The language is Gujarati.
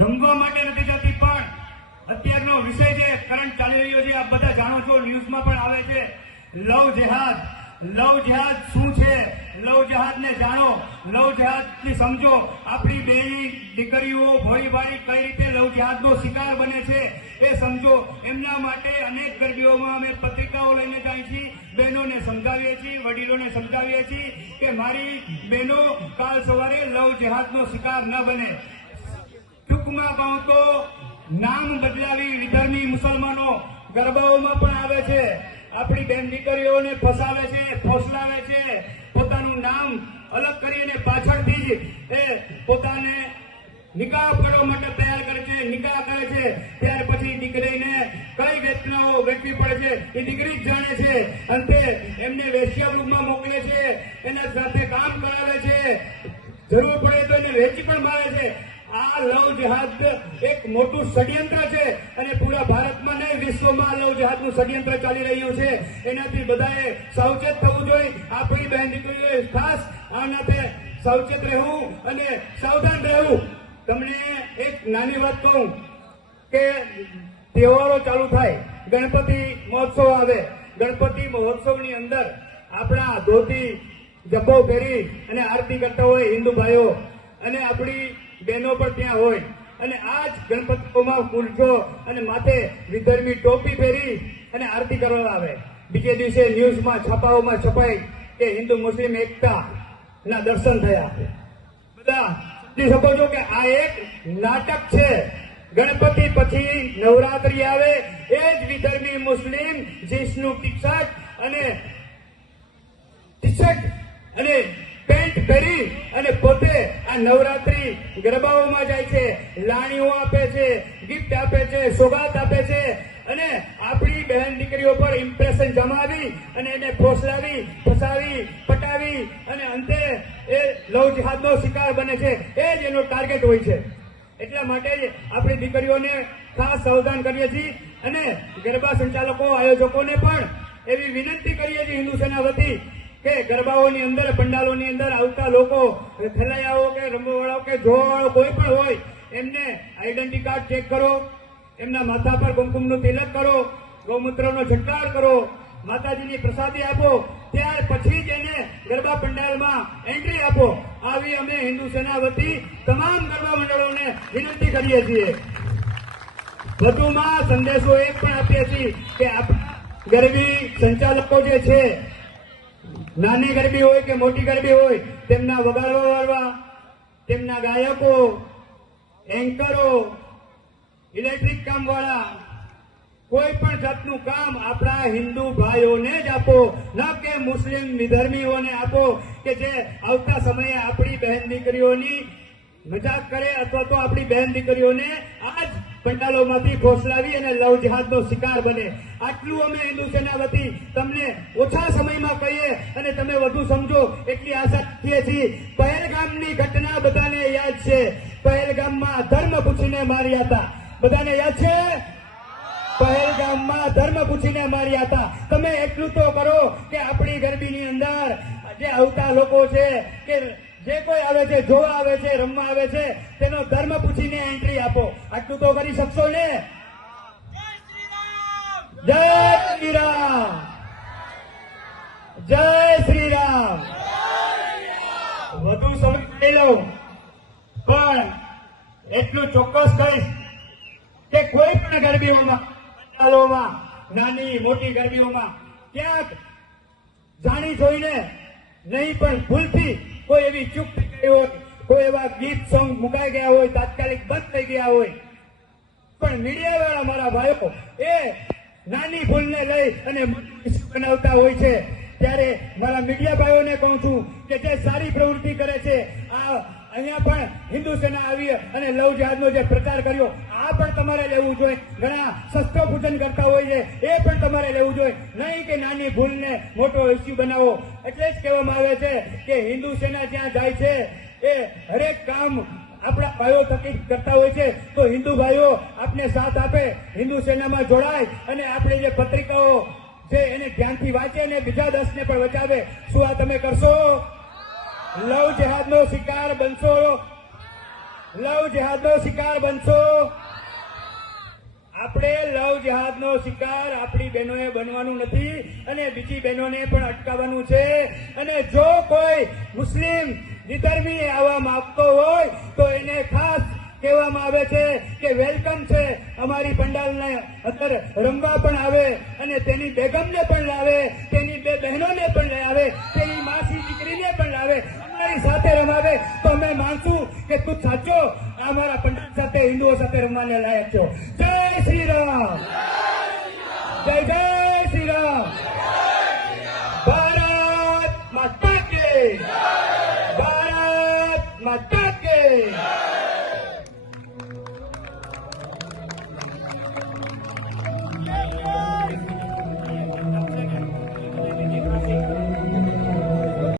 રંગવા માટે નથી જતી, પણ અત્યારનો વિષય જે કરંટ ચાલી રહ્યો છે, આપ બધા જાણો છો, ન્યૂઝમાં પણ આવે છે, લવ જેહાદ. લવ જેહાદ શું છે? લવ જેહાદને જાણો, લવ જેહાદને સમજો. આપણી બેની દીકરીઓ, ભાઈ ભાઈ કઈ રીતે લવ જેહાદનો શિકાર બને છે એ સમજો. એમના માટે અનેક ગરબીઓમાં અમે પત્રિકાઓ લઈને જાય છીએ, બહેનોને સમજાવીએ છીએ, વડીલોને સમજાવીએ છીએ કે મારી બહેનો કાલ સવારે લવ જેહાદનો શિકાર ન બને. ટૂંકમાં કહું તો નામ બદલાવી વિધર્મી મુસલમાનો ગરબાઓમાં પણ આવે છે, આપણી બેન દીકરીઓને ફસાવે છે, ફોસલાવે છે, પોતાનું નામ અલગ કરીને પાછળથી જ એ પોતાને નિકાહ કરવા માટે તૈયાર કરે છે, નિકાહ કરે છે. ત્યાર પછી દીકરીને કઈ વેદનાઓ વેઠવી પડે છે એ દીકરી જ જાણે છે. અંતે એમને વેશ્યાગૃહમાં મોકલે છે, એના સાથે કામ કરાવે છે, જરૂર પડે તો એને વેચી પણ મારે છે. આ લવ જેહાદ એક મોટું ષડયંત્ર છે અને પૂરા ભારતમાં ને વિશ્વમાં લવ જેહાદનું ષડયંત્ર ચાલી રહ્યું છે. એનાથી બધાએ સાવચેત થવું જોઈએ. આપણી બહેન દીકરીઓએ ખાસ આનાથી સાવચેત રહેવું અને સાવધાન રહેવું. તમને એક નાની વાત કહું કે તહેવારો ચાલુ થાય, ગણપતિ મહોત્સવ આવે. ગણપતિ મહોત્સવની અંદર આપણા ધોતી જબ્બો પહેરી અને આરતી કરતા હોય હિન્દુ ભાઈઓ, અને આપણી બહેનો પણ ત્યાં હોય, અને આ જ ગણપતિઓમાં કુલચો અને માથે વિધર્મી ટોપી પહેરી અને આરતી કરવામાં આવે. બીજે દિવસે ન્યૂઝમાં છાપાઓમાં છપાય કે હિન્દુ મુસ્લિમ એકતા ના દર્શન થયા. બધા સમજી શકો છો કે આ એક નાટક છે. ગણપતિ પછી નવરાત્રી આવે, એ જ વિધર્મી મુસ્લિમ જીન્સનું ટી-શર્ટ અને પેન્ટ પહેરી અને પોતે આ નવરાત્રી ગરબાઓમાં જાય છે, લાણીઓ આપે છે, ગિફ્ટ આપે છે, સોગાત આપે છે, અને આપણી બહેન દીકરીઓ પર ઇમ્પ્રેશન જમાવી અને એને ફોસલાવી, ફસાવી, પટાવી અને અંતે એ લવ જેહાદનો શિકાર બને છે. એ જ એનો ટાર્ગેટ હોય છે. એટલા માટે જ આપણી દીકરીઓને ખાસ સાવધાન કરીએ છીએ અને ગરબા સંચાલકો, આયોજકોને પણ એવી વિનંતી કરીએ છીએ હિન્દુ સેના વતી કે ગરબાઓની અંદર, પંડાલોની અંદર આવતા લોકો, ખેલૈયાઓ કે રમવાવાળાઓ કે જોવાવાળો કોઈ પણ હોય, એમને આઈડેન્ટિટી કાર્ડ ચેક કરો, એમના માથા પર કુમકુમનું તિલક કરો, ગૌમૂત્રનો છંટકાવ કરો, માતાજીની પ્રસાદી આપો, ત્યાર પછી જ એને ગરબા પંડાલમાં એન્ટ્રી આપો. આવી અમે હિન્દુ સેના વતી તમામ ગરબા મંડળોને વિનંતી કરીએ છીએ. વધુમાં સંદેશો એ પણ આપીએ છીએ કે આપણા ગરબી સંચાલકો જે છે, નાની ગરબી હોય કે મોટી ગરબી હોય, તેમના વગાડવા વાળવા, તેમના ગાયકો, એન્કરો, ઇલેક્ટ્રિક કામ વાળા, કોઈ પણ જાતનું કામ આપણા હિન્દુ ભાઈઓને જ આપો, ન કે મુસ્લિમ વિધર્મીઓને આપો કે જે આવતા સમયે આપણી બહેન દીકરીઓની મજાક કરે અથવા તો આપણી બહેન દીકરીઓને આ જ પંડાલોમાંથી ફોસલાવી અને લવ જેહાદનો શિકાર બને. આટલું અમે હિન્દુ સેના વતી તમને ઓછા સમયમાં કહીએ અને તમે વધુ સમજો એટલી આશા રાખીએ છીએ. પહેલગામની ઘટના બધાને યાદ છે. પહેલગામમાં ધર્મ પૂછીને માર્યા હતા. બધાને યાદ છે? પહેલગામમાં ધર્મ પૂછીને માર્યા હતા. તમે એટલું તો કરો કે આપણી ગરબીની અંદર જે આવતા લોકો છે કે જે કોઈ આવે છે, જોવા આવે છે, રમવા આવે છે, તેનો ધર્મ પૂછીને એન્ટ્રી આપો. આટલું તો કરી શકશો ને? જય શ્રી રામ, જય શ્રી રામ. વધુ સમય લઈ લઉં પણ એટલું ચોક્કસ કહીશ કે કોઈ પણ ગરબીઓમાં, પંડાલોમાં, નાની મોટી ગરબીઓમાં ક્યાંક જાણી જોઈને નહીં પણ ભૂલથી કોઈ એવી ચૂક થઈ ગઈ હોય, કોઈ એવા ગીત સોંગ મુકાઈ ગયા હોય, તાત્કાલિક બંધ થઈ ગયા હોય, પણ મીડિયાવાળા મારા ભાઈઓ એ નાની ભૂલને લઈ અને બનાવતા હોય છે. ત્યારે મારા મીડિયા ભાઈઓને કહું છું કે જે સારી પ્રવૃત્તિ કરે છે, આ અહીંયા પણ હિન્દુ સેના આવી અને લવ જેહાદનો જે પ્રચાર કર્યો, આ પણ તમારે લેવું જોઈએ. ઘણા શસ્ત્રો પૂજન કરતા હોય છે, એ પણ તમારે લેવું જોઈએ. નહીં કે નાની ભૂલને મોટો ઇસ્યુ બનાવો. એટલે જ કહેવામાં આવે છે કે હિન્દુ સેના જ્યાં જાય છે એ હરેક કામ આપણા ભાઈઓ થકી કરતા હોય છે. તો હિન્દુ ભાઈઓ આપને સાથ આપે, હિન્દુ સેનામાં જોડાય અને આપણે જે પત્રિકાઓ છે એને ધ્યાનથી વાંચે અને બીજા 10ને પણ બચાવે. શું આ તમે કરશો? લવ જેહાદનો શિકાર બનશો? લવ જેહાદનો શિકાર બનશો. આપણે લવ જેહાદનો શિકાર આપણી બહેનોએ બનવાનું નથી અને બીજી બહેનોને પણ અટકાવવાનું છે. અને જો કોઈ મુસ્લિમ વિધર્મી આવવા માંગતો હોય તો એને ખાસ કહેવામાં આવે છે કે વેલકમ છે, અમારી પંડાલને અંદર રમવા પણ આવે અને તેની બેગમને પણ લાવે, તેની બે બહેનોને પણ લઈ આવે, તેની માસી દીકરીને પણ લાવે, અમારી સાથે રમાવે તો અમે માનશું કે તું સાચો અમારા પંડાલ સાથે હિન્દુઓ સાથે રમવાને લાયક છો. જય શ્રી રામ, જય જય